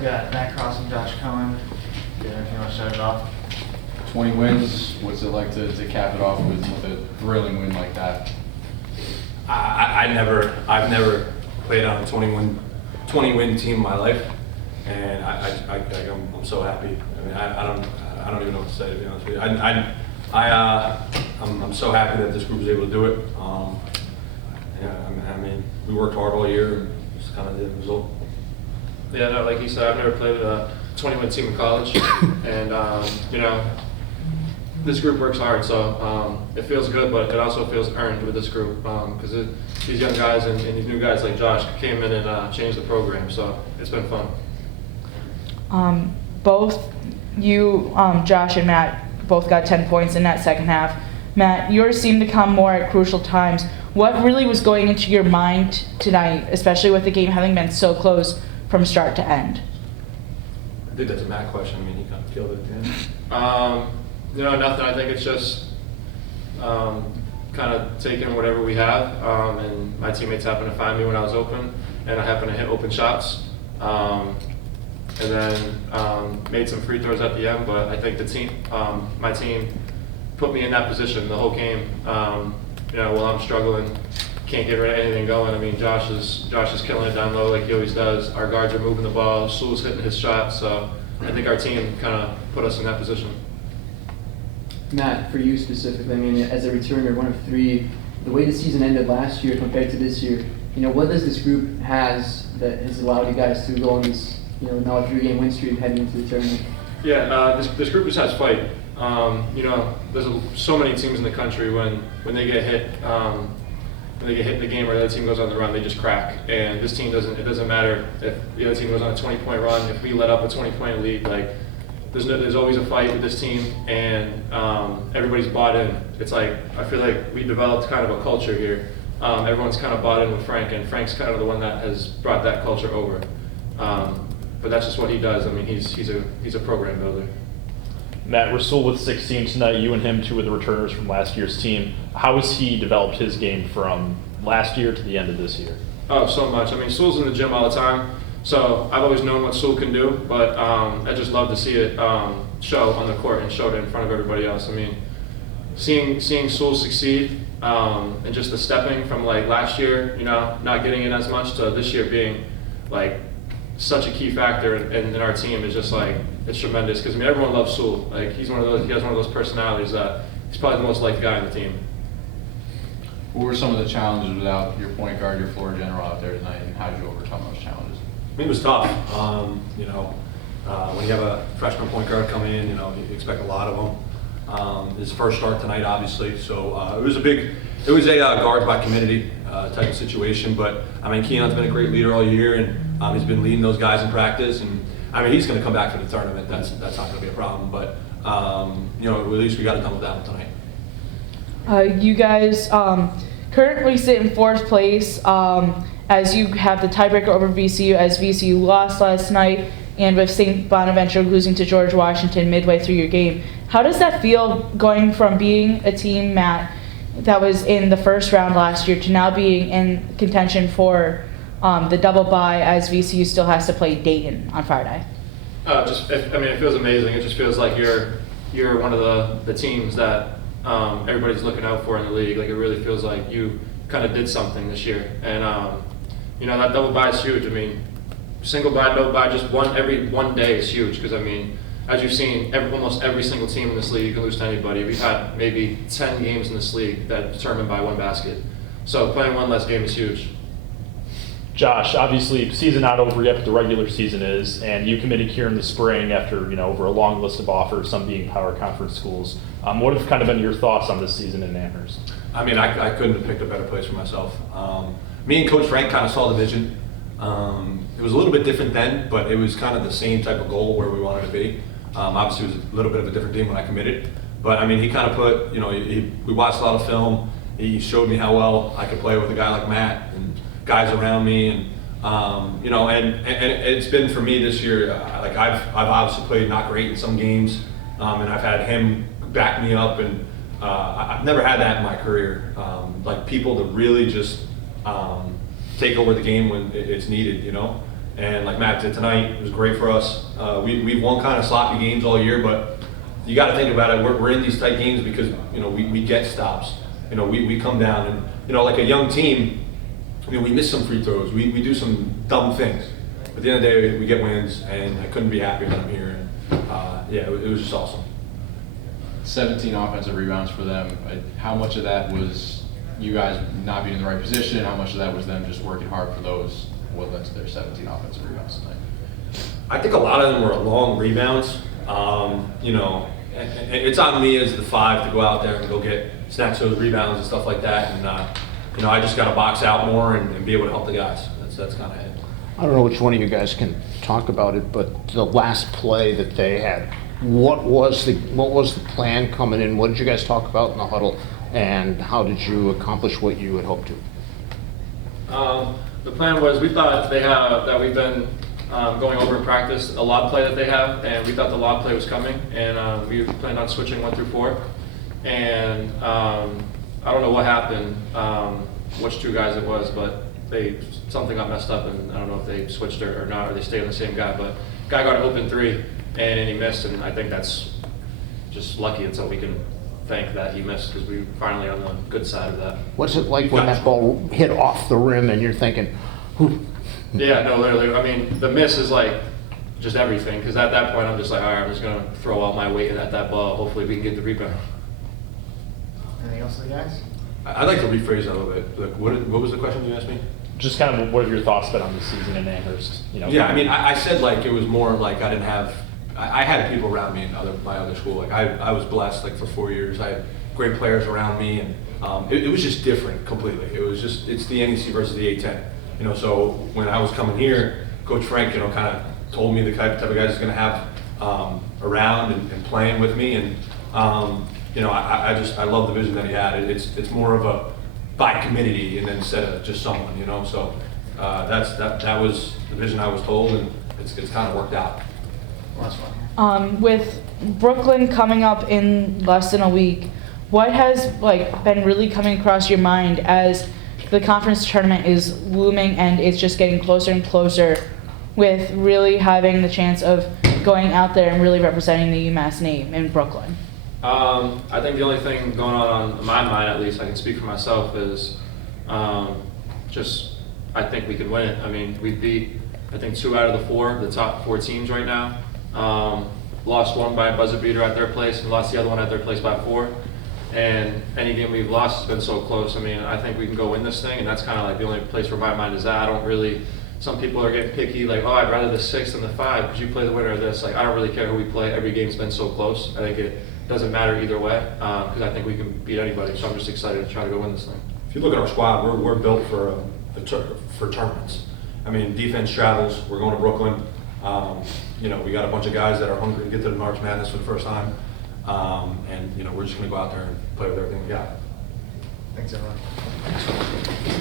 We got Matt Cross and Josh Cohen. Yeah, if you want to start it off. 20 wins. What's it like to cap it off with a thrilling win like that? I've never played on a 20 win team in my life, and I'm so happy. I mean, I don't even know what to say, to be honest with you. I'm so happy that this group was able to do it. I mean, we worked hard all year, and it's kind of the result. Yeah, no, like you said, I've never played a 20-win team in college, and this group works hard, so it feels good, but it also feels earned with this group because these young guys and these new guys like Josh came in and changed the program, so it's been fun. Both you, Josh and Matt, both got 10 points in that second half. Matt, yours seemed to come more at crucial times. What really was going into your mind tonight, especially with the game having been so close from start to end? I think that's a Matt question. I mean, he kind of killed it at the end. Nothing. I think it's just kind of taking whatever we have, and my teammates happened to find me when I was open, and I happened to hit open shots, and then made some free throws at the end. But I think my team, put me in that position the whole game. While I'm struggling, can't get anything going. I mean, Josh is killing it down low like he always does. Our guards are moving the ball. Sewell's hitting his shots. So I think our team kind of put us in that position. Matt, for you specifically, I mean, as a returner, one of three, the way the season ended last year compared to this year, what does this group has that has allowed you guys to go on this, now a 3-game win streak heading into the tournament? Yeah, this group just has fight. There's so many teams in the country when they get hit, in the game or the other team goes on the run, they just crack. And this team doesn't. It doesn't matter if the other team goes on a 20-point run. If we let up a 20-point lead, there's always a fight with this team, and everybody's bought in. It's like I feel like we developed kind of a culture here. Everyone's kind of bought in with Frank, and Frank's kind of the one that has brought that culture over. But that's just what he does. I mean, he's a program builder. Matt Rasul with 16 tonight, you and him, two of the returners from last year's team. How has he developed his game from last year to the end of this year? Oh, so much. I mean, Sewell's in the gym all the time, so I've always known what Sewell can do, but I just love to see it show on the court and show it in front of everybody else. I mean, seeing Sewell succeed and just the stepping from last year, not getting in as much, to this year being such a key factor in our team is just it's tremendous because everyone loves Sewell. He has one of those personalities that he's probably the most liked guy on the team. What were some of the challenges without your point guard, your floor general out there tonight, and how did you overcome those challenges? I mean, it was tough. When you have a freshman point guard come in, you expect a lot of them. His first start tonight, obviously, so it was a guards by committee type of situation. But I mean, Keon's been a great leader all year, and he's been leading those guys in practice. And I mean, he's going to come back for the tournament. That's not going to be a problem. But at least we got it done with that one tonight. You guys currently sit in 4th place as you have the tiebreaker over VCU, as VCU lost last night, and with St. Bonaventure losing to George Washington midway through your game. How does that feel going from being a team, Matt, that was in the first round last year to now being in contention for the double bye as VCU still has to play Dayton on Friday? It feels amazing. It just feels like you're one of the teams that everybody's looking out for in the league. It really feels like you kind of did something this year. And that double bye is huge. I mean, single bye, double bye, just every one day is huge because as you've seen, almost every single team in this league, you can lose to anybody. We've had maybe 10 games in this league that are determined by one basket. So playing one less game is huge. Josh, obviously, season not over yet, but the regular season is, and you committed here in the spring after, over a long list of offers, some being power conference schools. What have kind of been your thoughts on this season in Amherst? I mean, I couldn't have picked a better place for myself. Me and Coach Frank kind of saw the vision. It was a little bit different then, but it was kind of the same type of goal where we wanted to be. Obviously, it was a little bit of a different team when I committed, but I mean, he kind of put, we watched a lot of film. He showed me how well I could play with a guy like Matt and guys around me, and and it's been for me this year. I've obviously played not great in some games, and I've had him back me up, and I've never had that in my career. People to really just take over the game when it's needed, And like Matt did tonight, it was great for us. We've won kind of sloppy games all year, but you got to think about it. We're in these tight games because, you know, we get stops. You know, we come down and, you know, like a young team, you know, we miss some free throws. We do some dumb things. But at the end of the day, we get wins, and I couldn't be happier that I'm here. And yeah, it was just awesome. 17 offensive rebounds for them. How much of that was you guys not being in the right position? How much of that was them just working hard for those? What led to their 17 offensive rebounds tonight? I think a lot of them were long rebounds. You know, and it's on me as the 5 to go out there and go get snatch those rebounds and stuff like that. And you know, I just got to box out more and be able to help the guys. That's kind of it. I don't know which one of you guys can talk about it, but the last play that they had, what was the plan coming in? What did you guys talk about in the huddle, and how did you accomplish what you had hoped to? The plan was, we thought that we've been going over in practice a lob play that they have, and we thought the lob play was coming, and we planned on switching 1 through 4. And I don't know what happened, which 2 guys it was, but something got messed up, and I don't know if they switched or not, or they stayed on the same guy. But guy got an open 3, and he missed, and I think that's just lucky. It's what we can thank that he missed, because we finally on the good side of that. What's it like when that ball hit off the rim and you're thinking, who? Yeah, no, literally. I mean, the miss is like just everything, because at that point I'm just like, all right, I'm just going to throw all my weight at that ball. Hopefully we can get the rebound. Anything else, guys? I'd like to rephrase that a little bit. Like, what was the question you asked me? Just kind of what have your thoughts been on the season in Amherst? You know? Yeah, I mean, I said like it was more like I didn't have. I had people around me in my other school. Like I was blessed. Like for 4 years, I had great players around me, and it was just different completely. It was just it's the NEC versus the A10. You know, so when I was coming here, Coach Frank, you know, kind of told me the type of guys he's going to have around and playing with me, and you know, I love the vision that he had. It's more of a by committee and then instead of just someone, you know. So that was the vision I was told, and it's kind of worked out. Last one. With Brooklyn coming up in less than a week, what has been really coming across your mind as the conference tournament is looming and it's just getting closer and closer, with really having the chance of going out there and really representing the UMass name in Brooklyn? I think the only thing going on in my mind, at least I can speak for myself, is just I think we can win it. I mean, we beat I think 2 out of the top 4 teams right now. Lost 1 by a buzzer beater at their place, and lost the other one at their place by 4. And any game we've lost has been so close. I mean, I think we can go win this thing, and that's kind of like the only place where my mind is at. I don't really. Some people are getting picky, like, oh, I'd rather the 6 than the 5 because you play the winner of this. Like, I don't really care who we play. Every game's been so close. I think it doesn't matter either way, because I think we can beat anybody. So I'm just excited to try to go win this thing. If you look at our squad, we're built for tournaments. I mean, defense travels. We're going to Brooklyn. You know, we got a bunch of guys that are hungry to get to the March Madness for the first time, and you know, we're just going to go out there and play with everything we got. Thanks, everyone.